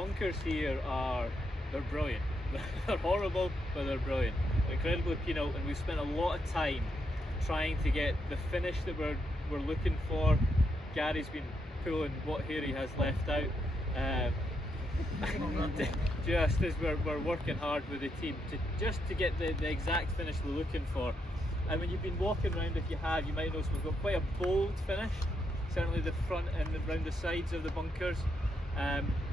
bunkers here they're brilliant. They're horrible, but they're brilliant. They're incredibly penal, and we've spent a lot of time trying to get the finish that we're looking for. Gary's been pulling what hair he has left out. Just as we're working hard with the team to get the exact finish we're looking for. And when you've been walking around, if you have, you might notice we've got quite a bold finish, certainly the front and around the sides of the bunkers.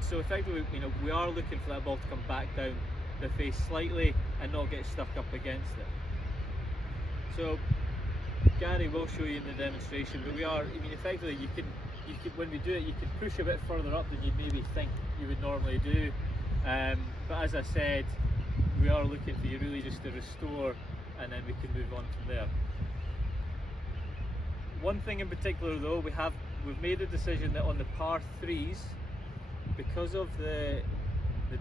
So effectively, we are looking for that ball to come back down the face slightly and not get stuck up against it. So Gary will show you in the demonstration, but effectively you can when we do it, you can push a bit further up than you maybe think you would normally do. But as I said, we are looking for you really just to restore, and then we can move on from there. One thing in particular though, we've made a decision that on the par 3s, because of the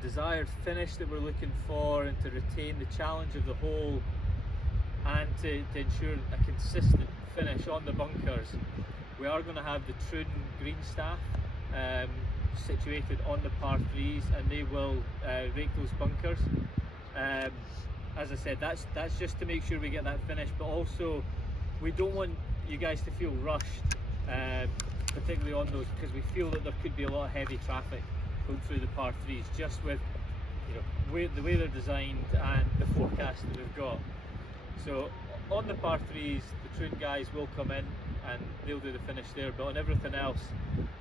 desired finish that we're looking for, and to retain the challenge of the hole, and to ensure a consistent finish on the bunkers, we are going to have the Troon green staff situated on the par 3s, and they will rake those bunkers. As I said, that's just to make sure we get that finish, but also we don't want you guys to feel rushed, particularly on those, because we feel that there could be a lot of heavy traffic going through the par 3s, just with the way they're designed and the forecast that we've got. So on the par 3s, the Troon guys will come in and they'll do the finish there, but on everything else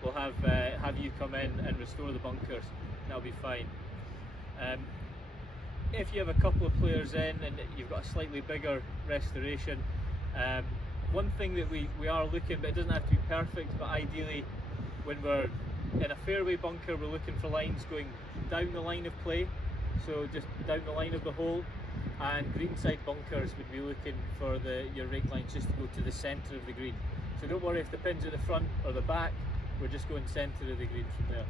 we'll have you come in and restore the bunkers, and that'll be fine. If you have a couple of players in and you've got a slightly bigger restoration, one thing that we are looking, but it doesn't have to be perfect, but ideally when we're in a fairway bunker, we're looking for lines going down the line of play, so just down the line of the hole, and greenside bunkers would be looking for your rake lines just to go to the centre of the green. So don't worry if the pin's at the front or the back, we're just going centre of the green from there.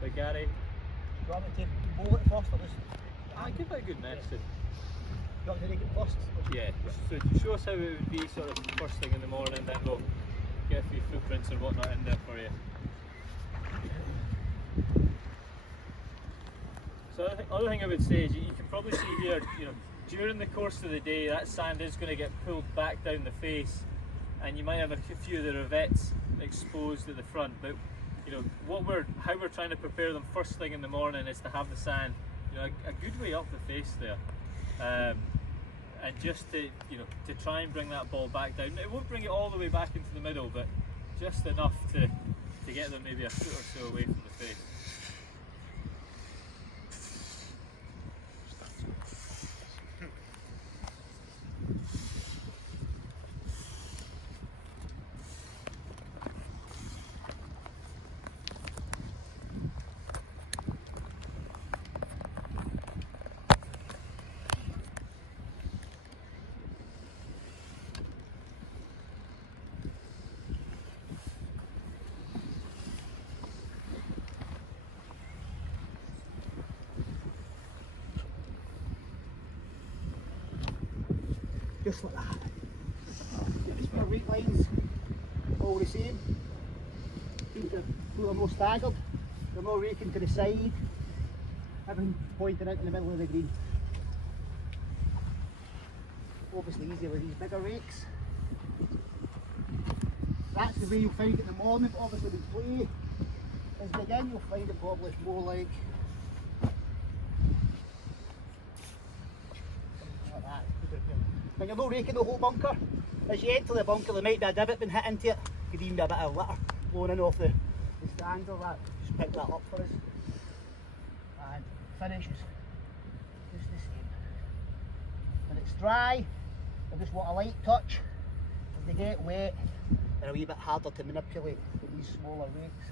But Gary? Do you want me to bowl it first or just? I give that a good medicine. You want me to rake it first? Yeah, so show us how it would be sort of first thing in the morning, then we'll get a few footprints or whatnot in there for you. So the other thing I would say is you can probably see here, during the course of the day that sand is going to get pulled back down the face, and you might have a few of the rivettes exposed at the front, but how we're trying to prepare them first thing in the morning is to have the sand a good way up the face there, and just to try and bring that ball back down. It won't bring it all the way back into the middle, but just enough to get them maybe a foot or so away from the face. Just like that. Just our rake lines all the same. Keep them more staggered. They're more raking to the side. Everything pointing out in the middle of the green. Obviously easier with these bigger rakes. That's the way you'll find it in the morning, but obviously with play as begin, you'll find it probably more like that. When you're not raking the whole bunker, as you enter the bunker there might be a divot been hit into it. Could even be a bit of litter blowing in off the stands or that. Just pick that up for us. And finish is just the same. When it's dry, I just want a light touch. As they get wet, they're a wee bit harder to manipulate with these smaller rakes.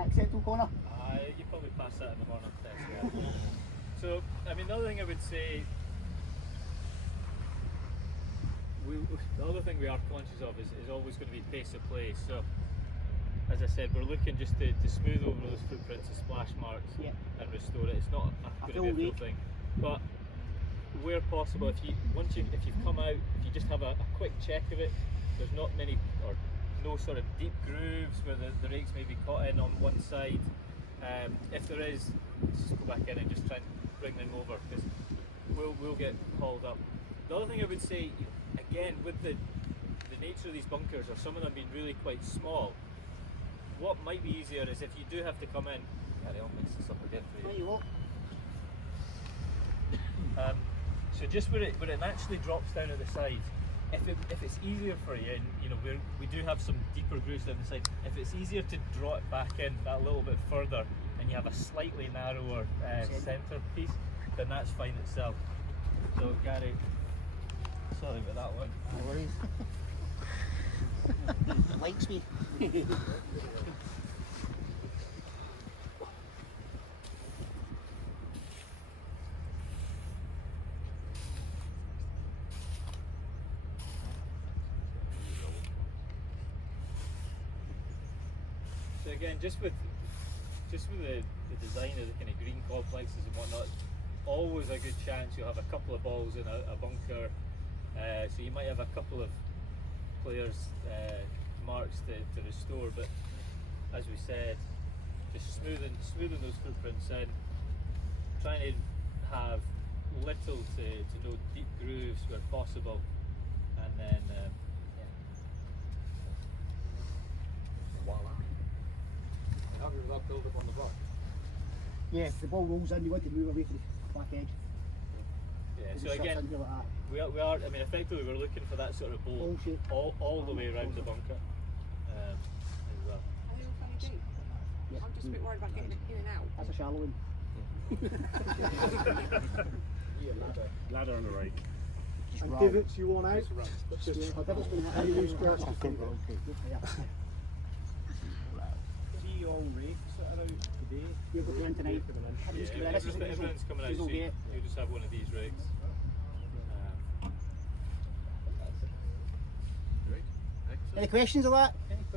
Acceptable, Conor? You probably pass that in the morning test, yeah. So, the other thing I would say, the other thing we are conscious of is always going to be pace of play. So, as I said, we're looking just to smooth over those footprints and splash marks and restore it. It's not going to be a full thing, but where possible, if you've come out, if you just have a quick check of it, there's not many or no sort of deep grooves where the rakes may be caught in on one side. If there is, let's just go back in and just try and bring them over, because we'll get hauled up. The other thing I would say, again, with the nature of these bunkers, or some of them being really quite small, what might be easier is if you do have to come in. Gary, I'll mix this up again for you. No, you won't. So just where it naturally drops down at the side, if it's easier for you, and you know we do have some deeper grooves down the side. If it's easier to draw it back in that little bit further, and you have a slightly narrower centre piece, then that's fine itself. So Gary, sorry about that one. No worries. Likes me. So again, just with the design of the kind of green complexes and whatnot, always a good chance you'll have a couple of balls in a bunker. So you might have a couple of players' marks to restore, but as we said, just smoothing those footprints in, trying to have little to no deep grooves where possible, and then Voila. How does that build up on the back? Yeah, if the ball rolls in, you want to move away from the back edge. yeah. It So just shuts again, into like that. we are. I mean, effectively, we're looking for that sort of bowl Bowl shape. all the way around the bunker. As well. Are they all fairly deep? Yeah. I'm just a bit worried about getting it in and out. That's a shallow one. Ladder on the rake. Just And roll. divots you want out. Yeah, our divots been hit Any in. loose skirts you think of. Yeah. See all rakes that are out today? You've got one tonight. Yeah, This is everything's coming out, diesel so you gate. just have one of these rigs. Great. Any Excellent. questions of that?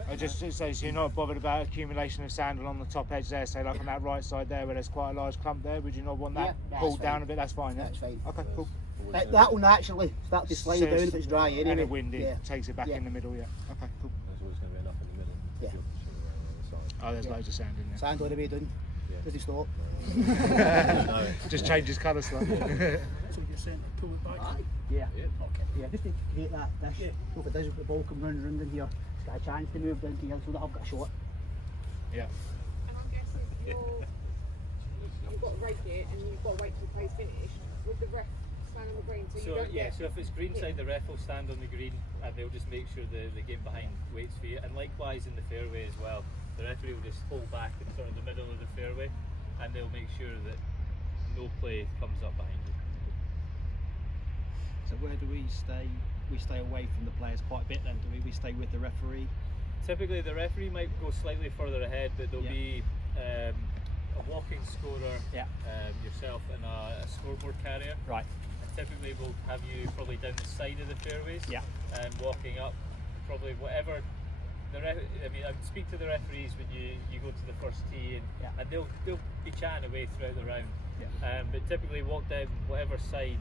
I just it says you're not bothered about accumulation of sand along the top edge there, say like on that right side there where there's quite a large clump there, would you not want that Yeah, that's pulled fine. down a bit? That's fine, yeah? That's fine. Okay, cool. That will naturally start to slide So down if it's dry anyway. And a wind, it Yeah. takes it back Yeah. in the middle, yeah. Okay, cool. There's always going to be enough in the middle. Yeah. If you're pushing around on the side. Oh, there's Yeah. loads of sand in there. Sand all the way down. Yeah. Does he stop? No. Just changes colour slightly. So you're saying to pull it back? Yeah. Yeah. Okay. Yeah, just to create that dish. So if it does, the ball comes round in here, it's got a chance to move down to here so that I've got a shot. Yeah. And I'm guessing you've got to rake it and you've got to wait till the play's finished. Would the ref stand on the green so you So don't yeah, get... so if it's green side, the ref will stand on the green and they'll just make sure the game behind waits for you. And likewise in the fairway as well, the referee will just hold back in sort of the middle of the fairway, and they'll make sure that no play comes up behind you. So where do we stay? We stay away from the players quite a bit then, do we? We stay with the referee? Typically the referee might go slightly further ahead, but there'll be a walking scorer, yourself and a scoreboard carrier. Right. And typically we'll have you probably down the side of the fairways, Yeah. and walking up probably whatever I mean, I would speak to the referees when you go to the first tee, and they'll be chatting away throughout the round. Yeah. But typically walk down whatever side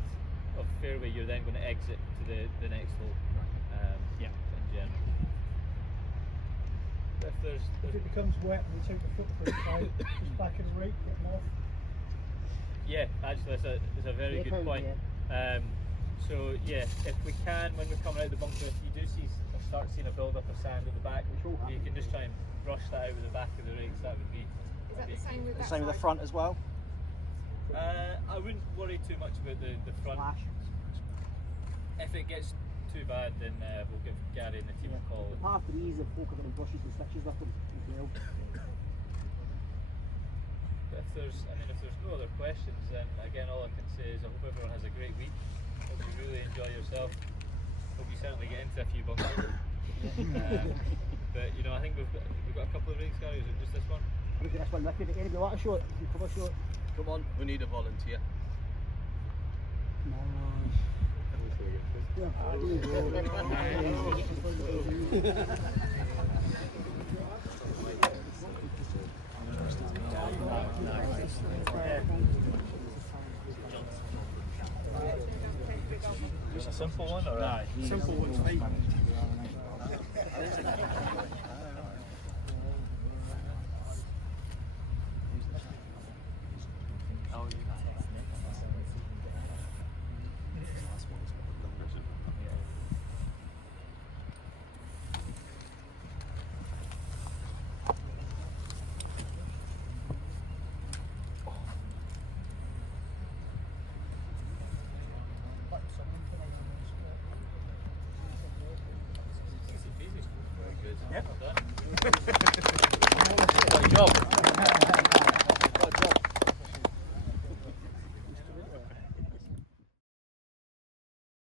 of fairway you're then going to exit to the next hole. Yeah. In general. If there's If it becomes wet and we take the footprint out, just back in the rake, get them off. yeah, actually that's a very good point. So yeah, if we can, when we're coming out the bunker, if you do start seeing a build up of sand at the back, you can just try and brush that out with the back of the rakes. That would be. Is that the same with that Same with the side? front as well? I wouldn't worry too much about the front. Flash. If it gets too bad, then we'll give Gary and the team a call. Par threes, the folk are going to brushes and switches with them as well. But if there's no other questions, then again all I can say is I hope everyone has a great week. Hope you really enjoy yourself. Hope you certainly get into a few bunkers. But you know, I think we've got a couple of rigs, Gary. Is it just this one? Look at this one, Ricky. Anybody want a shot? You cover shot. Come on, we need a volunteer. Nice. Just a simple one, or No, simple one's fine. Yeah.